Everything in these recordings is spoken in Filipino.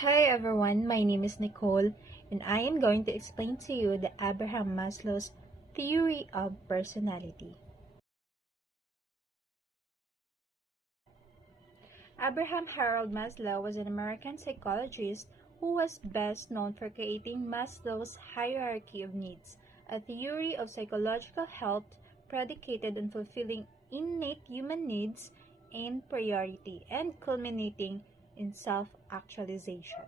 Hi everyone, my name is Nicole and I am going to explain to you the Abraham Maslow's theory of personality. Abraham Harold Maslow was an American psychologist who was best known for creating Maslow's hierarchy of needs, a theory of psychological health predicated on fulfilling innate human needs in priority and culminating in self-actualization.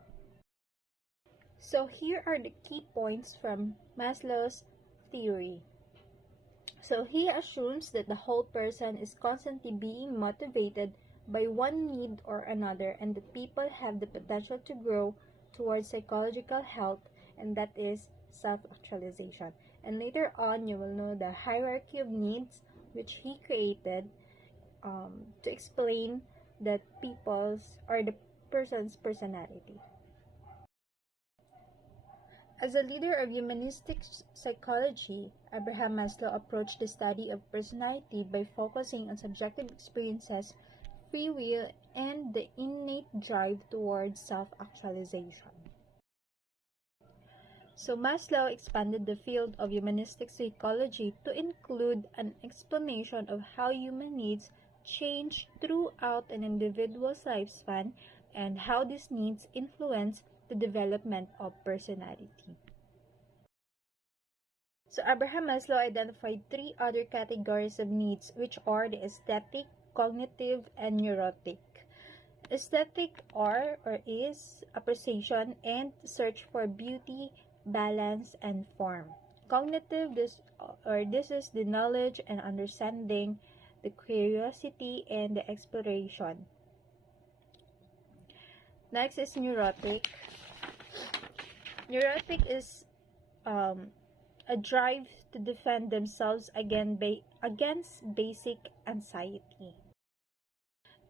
So here are the key points from Maslow's theory. So he assumes that the whole person is constantly being motivated by one need or another, and that people have the potential to grow towards psychological health, and that is self-actualization. And later on, you will know the hierarchy of needs, which he created to explain that people's or the person's personality. As a leader of humanistic psychology, Abraham Maslow approached the study of personality by focusing on subjective experiences, free will, and the innate drive towards self-actualization. So Maslow expanded the field of humanistic psychology to include an explanation of how human needs change throughout an individual's lifespan and how these needs influence the development of personality. So Abraham Maslow identified three other categories of needs, which are the aesthetic, cognitive, and neurotic. Aesthetic are or is appreciation and search for beauty, balance, and form. Cognitive, this is the knowledge and understanding, the curiosity, and the exploration. Next is neurotic. Neurotic is a drive to defend themselves against basic anxiety.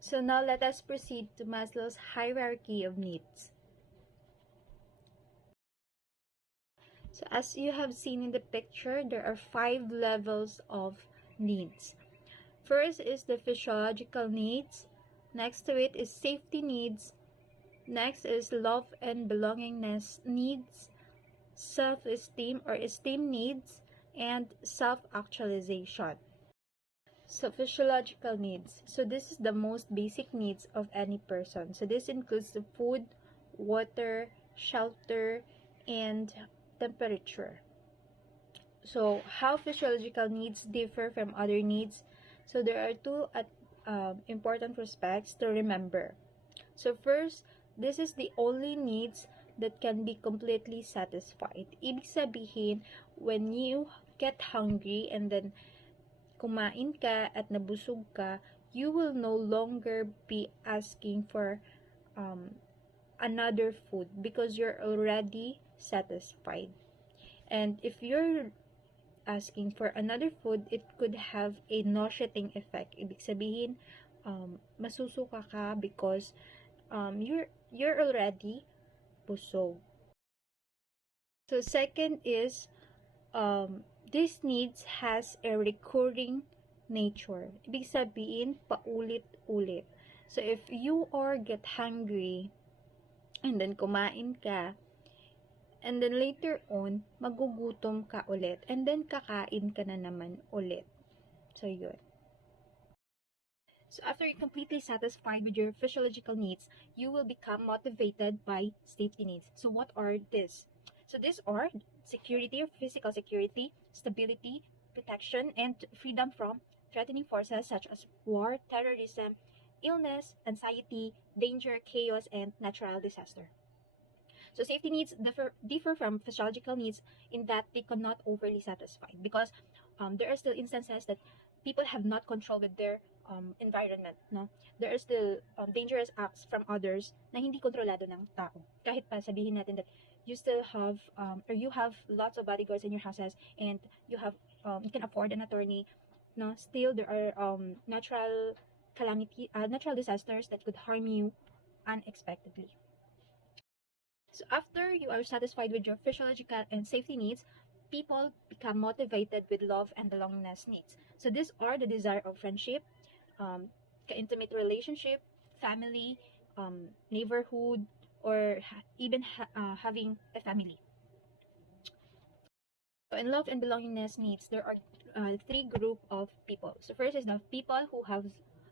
So now let us proceed to Maslow's hierarchy of needs. So as you have seen in the picture, there are 5 levels of needs. First is the physiological needs. Next to it is safety needs. Next is love and belongingness needs, self-esteem or esteem needs, and self-actualization. So physiological needs. So this is the most basic needs of any person. So this includes the food, water, shelter, and temperature. So how physiological needs differ from other needs? So there are two important aspects to remember. So first, this is the only needs that can be completely satisfied. Ibig sabihin, when you get hungry and then kumain ka at nabusog ka, you will no longer be asking for another food because you're already satisfied. And if you're asking for another food, it could have a nauseating effect. Ibig sabihin, masusuka ka because you're already busog. So second is this needs has a recurring nature. Ibig sabihin, paulit-ulit. So if you or get hungry and then kumain ka, and then later on, magugutom ka ulit, and then kakain ka na naman ulit. So yun. So after you're completely satisfied with your physiological needs, you will become motivated by safety needs. So what are these? So these are security, physical security, stability, protection, and freedom from threatening forces such as war, terrorism, illness, anxiety, danger, chaos, and natural disaster. So safety needs differ from physiological needs in that they cannot overly satisfy because there are still instances that people have not control with their environment, no? There are still dangerous acts from others na hindi kontrolado ng tao. Kahit pa sabihin natin that you still have or you have lots of bodyguards in your houses and you have you can afford an attorney, no? Still there are natural disasters that could harm you unexpectedly. So after you are satisfied with your physiological and safety needs, people become motivated with love and belongingness needs. So these are the desire of friendship, intimate relationship, family, neighborhood, or even having a family. So in love and belongingness needs, there are three group of people. So first is the people who have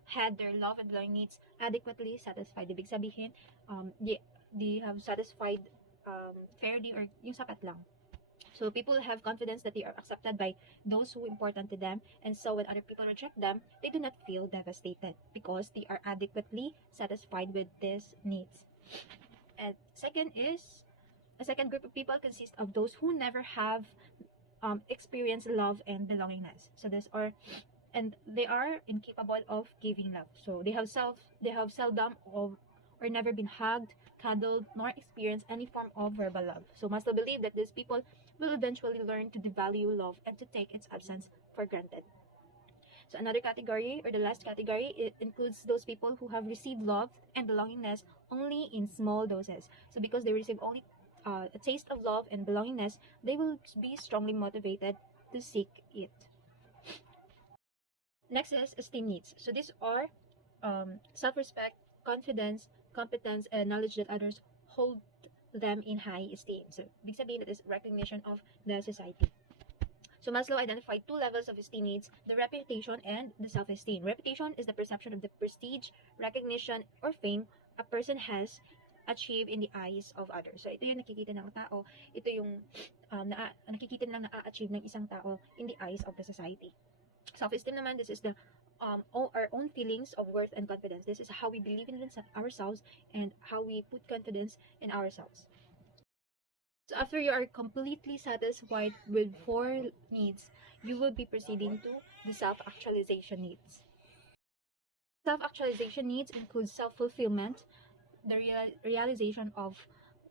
had their love and belonging needs adequately satisfied. Ibig sabihin, they have satisfied fairly or yung sapat lang. So people have confidence that they are accepted by those who are important to them, and so when other people reject them, they do not feel devastated because they are adequately satisfied with these needs. And a second group of people consists of those who never have experience love and belongingness. So this are and they are incapable of giving love. So they have seldom or never been hugged, cuddled, nor experienced any form of verbal love. So Maslow believe that these people will eventually learn to devalue love and to take its absence for granted. So another category, or the last category, it includes those people who have received love and belongingness only in small doses. So because they receive only a taste of love and belongingness, they will be strongly motivated to seek it. Next is esteem needs. So these are self-respect, confidence, competence, and knowledge that others hold them in high esteem. So big sabihin, that is recognition of the society. So Maslow identified two levels of esteem needs, the reputation and the self-esteem. Reputation is the perception of the prestige, recognition, or fame a person has achieved in the eyes of others. So ito yung nakikita ng tao, ito yung nakikita lang na-achieve ng isang tao in the eyes of the society. Self-esteem naman, this is the our own feelings of worth and confidence. This is how we believe in ourselves and how we put confidence in ourselves. So after you are completely satisfied with four needs, you will be proceeding to the self-actualization needs. Self-actualization needs include self-fulfillment, the realization of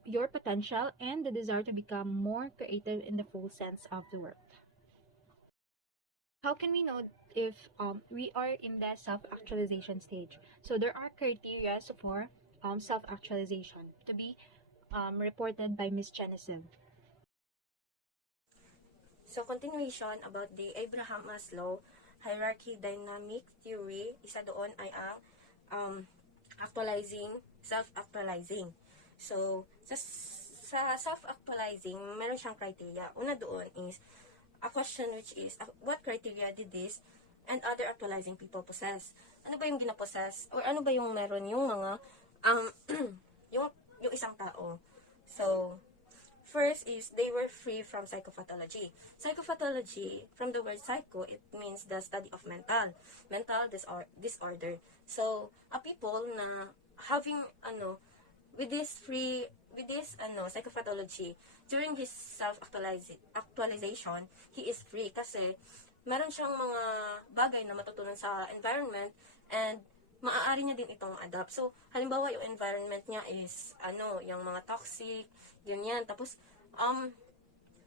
your potential, and the desire to become more creative in the full sense of the word. How can we know if we are in the self-actualization stage? So there are criteria for self-actualization to be reported by Ms. Chenison. So, continuation about the Abraham Maslow hierarchy dynamic theory, isa doon ay ang actualizing, self-actualizing. So, sa self-actualizing, meron siyang criteria. Una doon is a question which is, what criteria did this and other actualizing people possess? Ano ba yung ginapossess? Or ano ba yung meron yung mga, yung isang tao? So, first is, they were free from psychopathology. Psychopathology, from the word psycho, it means the study of mental disorder. So, a people na having, with this psychopathology, during his self-actualization, he is free kasi meron siyang mga bagay na matutunan sa environment and maaari niya din itong adapt. So, halimbawa, yung environment niya is, yung mga toxic, yun yan. Tapos,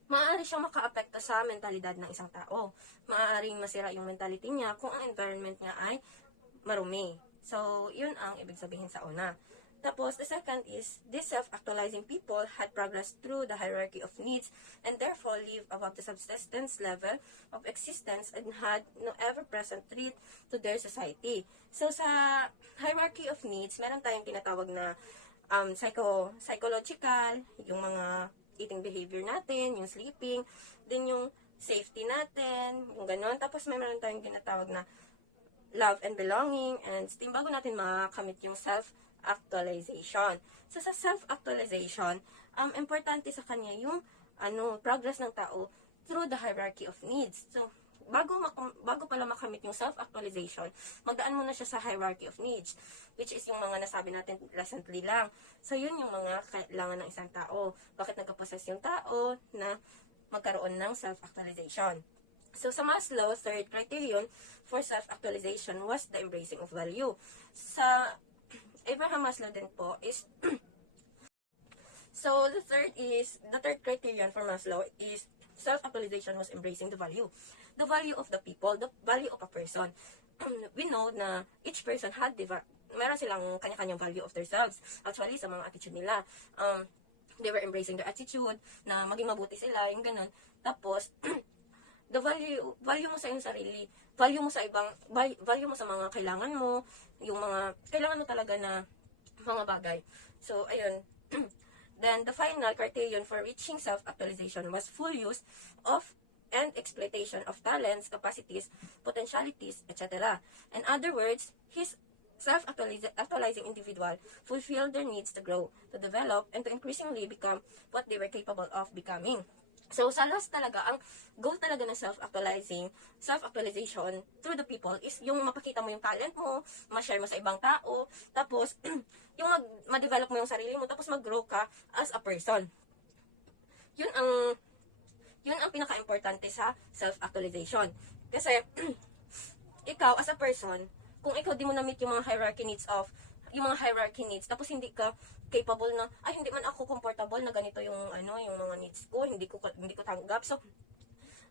maaari siyang maka-apekto sa mentalidad ng isang tao. Maaaring masira yung mentality niya kung ang environment niya ay marumi. So, yun ang ibig sabihin sa una. Tapos, the second is, these self-actualizing people had progressed through the hierarchy of needs and therefore live above the subsistence level of existence and had no ever-present threat to their society. So, sa hierarchy of needs, meron tayong tinatawag na psychological, yung mga eating behavior natin, yung sleeping, din yung safety natin, yung gano'n. Tapos, meron tayong tinatawag na love and belonging and esteem bago natin makakamit yung self-actualization. So, sa self-actualization, importante sa kanya yung progress ng tao through the hierarchy of needs. So, bago pala makamit yung self-actualization, magdaan muna siya sa hierarchy of needs, which is yung mga nasabi natin recently lang. So, yun yung mga kailangan ng isang tao. Bakit nagka-possess yung tao na magkaroon ng self-actualization? So, sa Maslow, third criterion for self-actualization was the embracing of value. Sa Abraham Maslow din po is so, the third criterion for Maslow is self-actualization was embracing the value. The value of the people, the value of a person. We know na each person had meron silang kanya-kanyang value of themselves. Actually, sa mga attitude nila, they were embracing their attitude, na maging mabuti sila, yung ganun. Tapos, the value mo sa iyong sarili, value mo sa mga kailangan mo, yung mga kailangan mo talaga na mga bagay. So, ayun, Then, the final criterion for reaching self-actualization was full use of and exploitation of talents, capacities, potentialities, etc. In other words, his self-actualizing individual fulfilled their needs to grow, to develop, and to increasingly become what they were capable of becoming. So, sa last talaga, ang goal talaga ng self-actualization through the people is yung mapakita mo yung talent mo, ma-share mo sa ibang tao, tapos, yung ma-develop mo yung sarili mo, tapos mag-grow ka as a person. Yun ang pinaka-importante sa self-actualization. Kasi, ikaw as a person, kung ikaw di mo na-meet yung mga hierarchy needs, tapos hindi ka capable na, ay, hindi man ako comfortable na ganito yung, yung mga needs ko, hindi ko tanggap. So,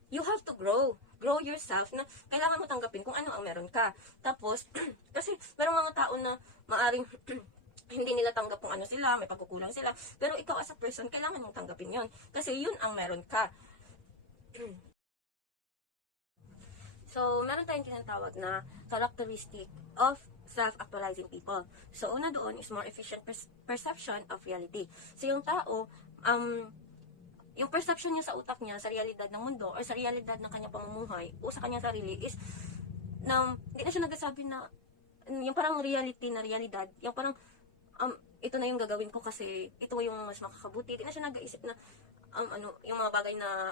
you have to grow yourself na kailangan mo tanggapin kung ano ang meron ka. Tapos, kasi, merong mga tao na maaring, hindi nila tanggap kung ano sila, may pagkukulang sila. Pero ikaw as a person, kailangan mong tanggapin yon kasi yun ang meron ka. So, meron tayong tinatawag na characteristic of self-actualizing people. So, una doon is more efficient perception of reality. So, yung tao, yung perception niya sa utak niya, sa realidad ng mundo, or sa realidad ng kanyang pamumuhay, o sa kanyang sarili, is, na, hindi na siya nagsasabi na, yung parang reality na realidad, yung parang, ito na yung gagawin ko kasi, ito yung mas makakabuti. Hindi na siya nag-iisip na, yung mga bagay na,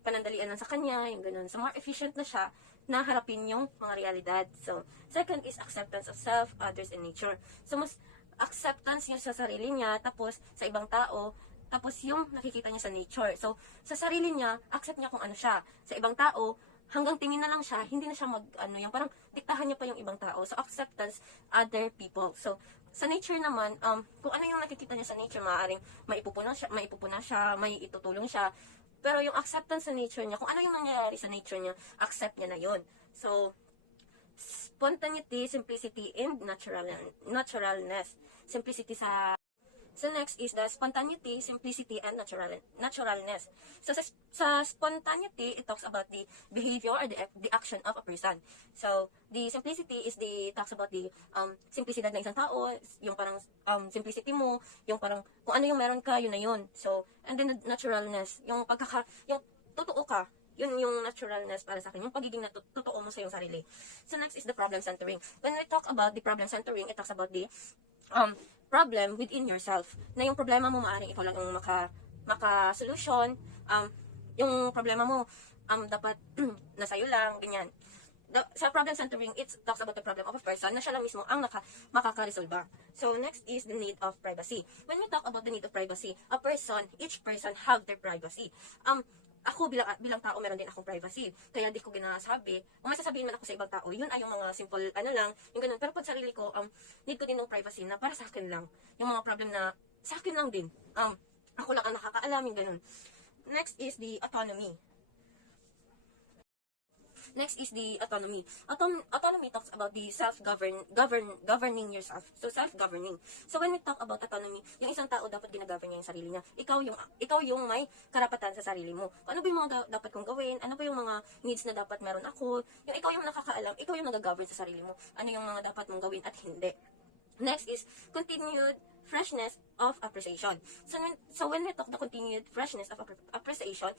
panandalian lang sa kanya, yung ganun. So, more efficient na siya na harapin yung mga realidad. So, second is acceptance of self, others, and nature. So, mas acceptance niya sa sarili niya, tapos sa ibang tao, tapos yung nakikita niya sa nature. So, sa sarili niya, accept niya kung ano siya. Sa ibang tao, hanggang tingin na lang siya, hindi na siya yung parang diktahan niya pa yung ibang tao. So, acceptance, other people. So, sa nature naman, kung ano yung nakikita niya sa nature, maaaring maipupuna siya, may itutulong siya. Pero yung acceptance sa nature niya, kung ano yung nangyayari sa nature niya, accept niya na yun. So, spontaneity, simplicity, and naturalness. Simplicity sa... So, next is the spontaneity, simplicity, and naturalness. So, sa spontaneity, it talks about the behavior or the action of a person. So, the simplicity is talks about the simplicidad ng isang tao, yung parang simplicity mo, yung parang kung ano yung meron ka, yun na yun. So, and then the naturalness, yung totoo ka, yun yung naturalness para sa akin, yung pagiging totoo mo sa iyong sarili. So, next is the problem centering. When we talk about the problem centering, it talks about the problem within yourself. Na yung problema mo, maaaring ikaw lang yung maka-solution. Yung problema mo, dapat nasa iyo lang, ganyan. Sa problem centering, it talks about the problem of a person na siya lang mismo ang makaka-resolve. So, next is the need of privacy. When we talk about the need of privacy, each person have their privacy. Ako bilang tao, meron din akong privacy. Kaya di ko ginasabi. Kung may sasabihin man ako sa ibang tao, yun ay yung mga simple, lang, yung ganun. Pero pag sarili ko, need ko din ng privacy na para sa akin lang. Yung mga problem na sa akin lang din. Ako lang ang nakakaalam, yung ganun. Next is the autonomy. Next is the autonomy. Autonomy talks about the governing yourself. So, self-governing. So, when we talk about autonomy, yung isang tao dapat ginagovern niya yung sarili niya. Ikaw yung may karapatan sa sarili mo. Ano ba yung mga dapat kong gawin? Ano ba yung mga needs na dapat meron ako? Yung ikaw yung nakakaalam, ikaw yung nag-govern sa sarili mo. Ano yung mga dapat mong gawin at hindi. Next is continued freshness of appreciation. So when we talk the continued freshness of appreciation,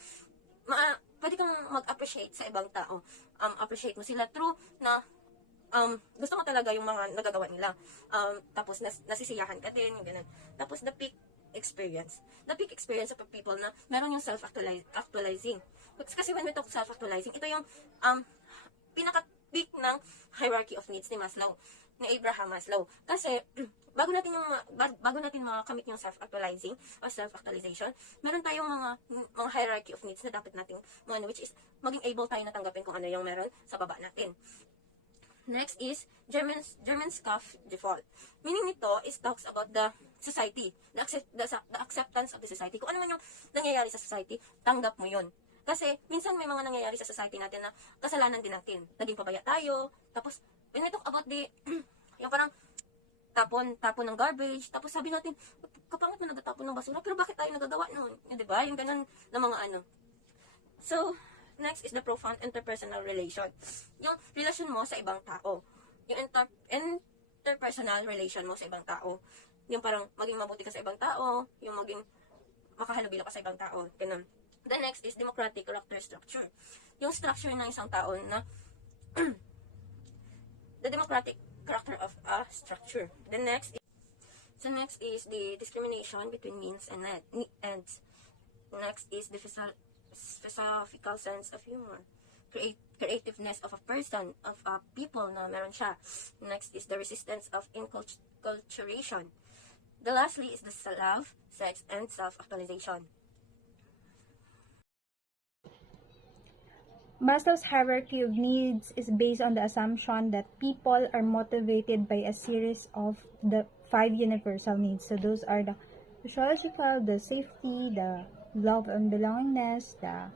pwede kang mag-appreciate sa ibang tao. Appreciate mo sila through na gusto mo talaga yung mga nagagawa nila. Tapos nasisiyahan ka din, yung ganun. Tapos the peak experience. The peak experience of people na meron yung self-actualizing. Kasi when we talk self-actualizing, ito yung pinaka-peak ng hierarchy of needs ni Maslow, ni Abraham Maslow. Kasi bago natin makamit yung self-actualizing or self-actualization, meron tayong mga hierarchy of needs na dapat nating which is maging able tayo na tanggapin kung ano yung meron sa baba natin. Next is German scuff default. Meaning nito is talks about the society, the acceptance of the society. Kung ano man yung nangyayari sa society, tanggap mo yun. Kasi minsan may mga nangyayari sa society natin na kasalanan din natin. Naging pabaya tayo. Tapos when we talk about the yung parang tapon ng garbage, tapos sabi natin, kapangit na nagtatapon ng basura, pero bakit tayo nagagawa nun? Di ba? Yung ganun na mga So, next is the profound interpersonal relation. Yung relasyon mo sa ibang tao. Yung interpersonal relation mo sa ibang tao. Yung parang maging mabuti ka sa ibang tao, yung maging makahalubilo ka sa ibang tao, ganun. The next is democratic character structure. Yung structure ng isang tao na the democratic character of a structure. The next is the discrimination between means and ends. Next is the philosophical sense of humor. Creativeness of a person, of a people na meron siya. Next is the resistance of enculturation. The lastly is the love, sex, and self-actualization. Maslow's hierarchy of needs is based on the assumption that people are motivated by a series of the 5 universal needs. So those are the physiological, the safety, the love and belongingness, the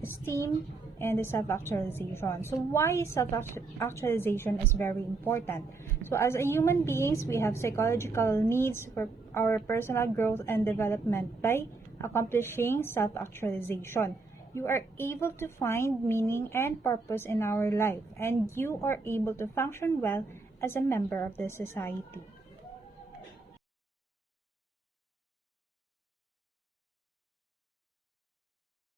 esteem, and the self-actualization. So why self-actualization is very important? So as a human beings, we have psychological needs for our personal growth and development. By accomplishing self-actualization, you are able to find meaning and purpose in our life, and you are able to function well as a member of the society.